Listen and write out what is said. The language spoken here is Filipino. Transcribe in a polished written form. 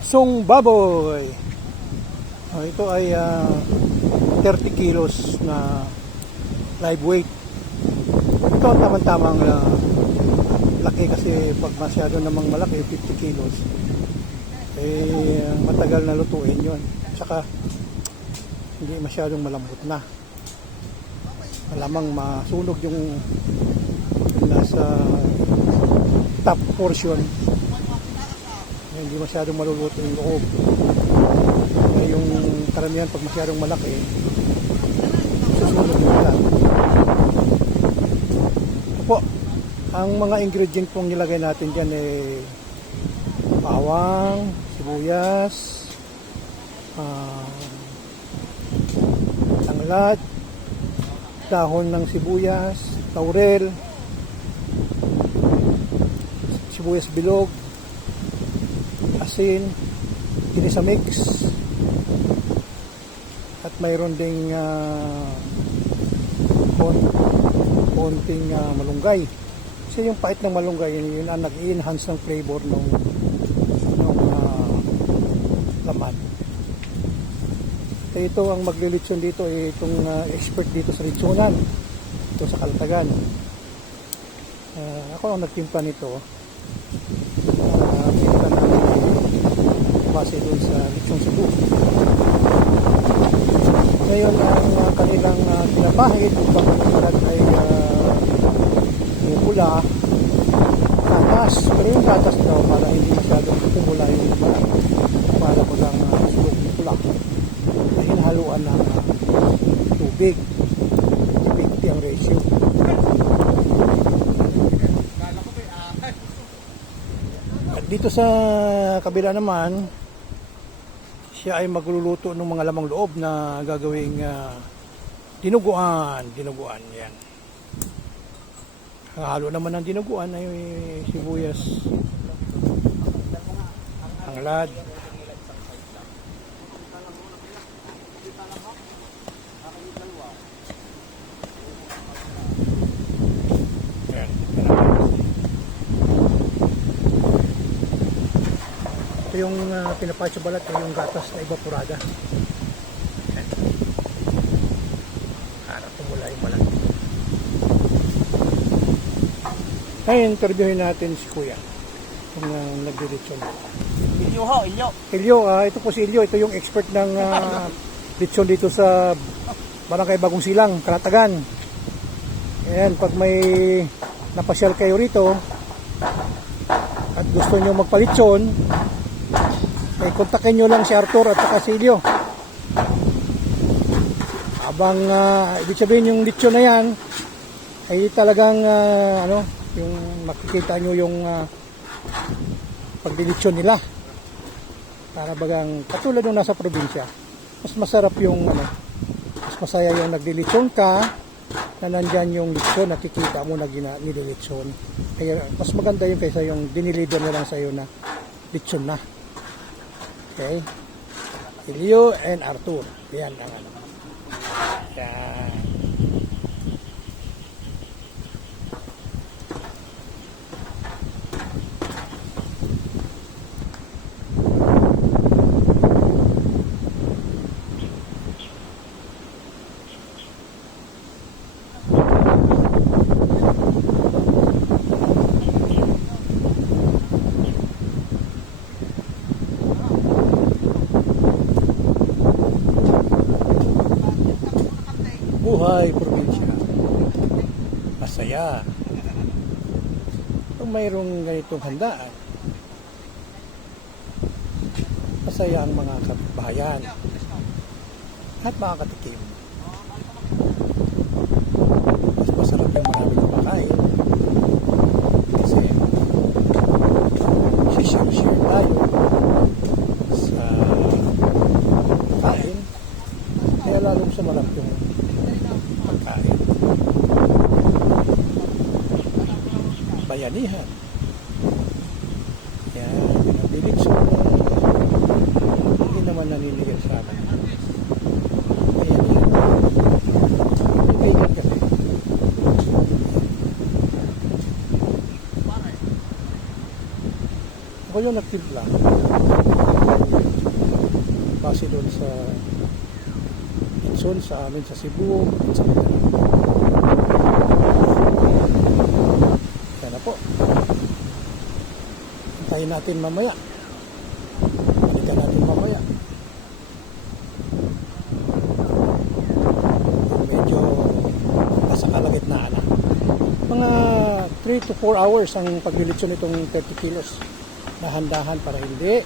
Litsong baboy. Ito ay 30 kilos na live weight. Ito ang tamang-tamang laki, kasi pag masyado namang malaki, 50 kilos, matagal na lutuin yun. Tsaka hindi masyadong malambot na. Malamang masunog yung nasa top portion. Hindi masyadong maluluto yung loob. Yung karamihan pag masyadong malaki, susunod nila. Ito po, ang mga ingredient pong nilagay natin dyan bawang, sibuyas, tanglad, dahon ng sibuyas, laurel, sibuyas bilog, asin, ginisa mix, at mayroon ding konting malunggay. Kasi yung pait ng malunggay, yun ang nag-enhance ng flavor ng laman. Kaya ito ang maglilitsyon dito, itong expert dito sa litsonan, ito sa Kalatagan. Ako ang nagtimpla nito. Base doon sa litsong Cebu. Ngayon ang kanilang pinapahid upang magkalat ay pula, gatas. Pero yung gatas daw para hindi masyadong pumula yung laman, para magang sulog ng pula, ay hinahaluan ng tubig. 50 ang ratio. At dito sa kabila naman, siya ay magluluto ng mga lamang loob na gagawing dinuguan. Yan. Ang halo naman ng dinuguan ay sibuyas, tanglad, yan. Ito yung pinapatsa balat, yung gatas na evaporada. Para tumula yung balat. Ngayon, interviewin natin si Kuya, yung nagdi-lechon. Ilyo, ito po si Ilyo. Ito yung expert ng lechon dito sa Barangay Bagong Silang, Kalatagan. Ayan, pag may napasyal kayo rito at gusto nyo magpalechon, kontakin nyo lang si Arthur at saka si Ilyo. Habang ibig sabihin yung lechon na yan ay talagang yung makikita nyo yung pagdilitsyon nila, para bagang katulad nung nasa probinsya. Mas masarap yung mas masaya yung nagdilitsyon ka na nandyan yung litsyon, nakikita mo na nililitsyon. Kaya mas maganda yung kaysa yung dinilider na lang sa'yo na litsyon na. Okay, Ilyo and Arthur, yan ang yan. Buhay probinsya, masaya. Kung mayroong ganitong handaan, masaya ang mga kapitbahayan at makakatikim. Mas masarap yung maraming kumakain kasi share tayo sa kain, kaya lalong sumarap yung pagkain. Bayanihan. Yan, pinabilig sa hindi naman naninigil sa akin. Bayanihan. Bayanihan kasi. Ako yung nagtimpla. base doon sa Quezon, sa amin sa Cebu, at sa Mindanao. Yan na po. Hintayin natin mamaya. Balikan natin mamaya. Medyo nasa kalagitnaan na. Mga 3 to 4 hours ang paglilitsyon nitong 30 kilos. Dahan-dahan para hindi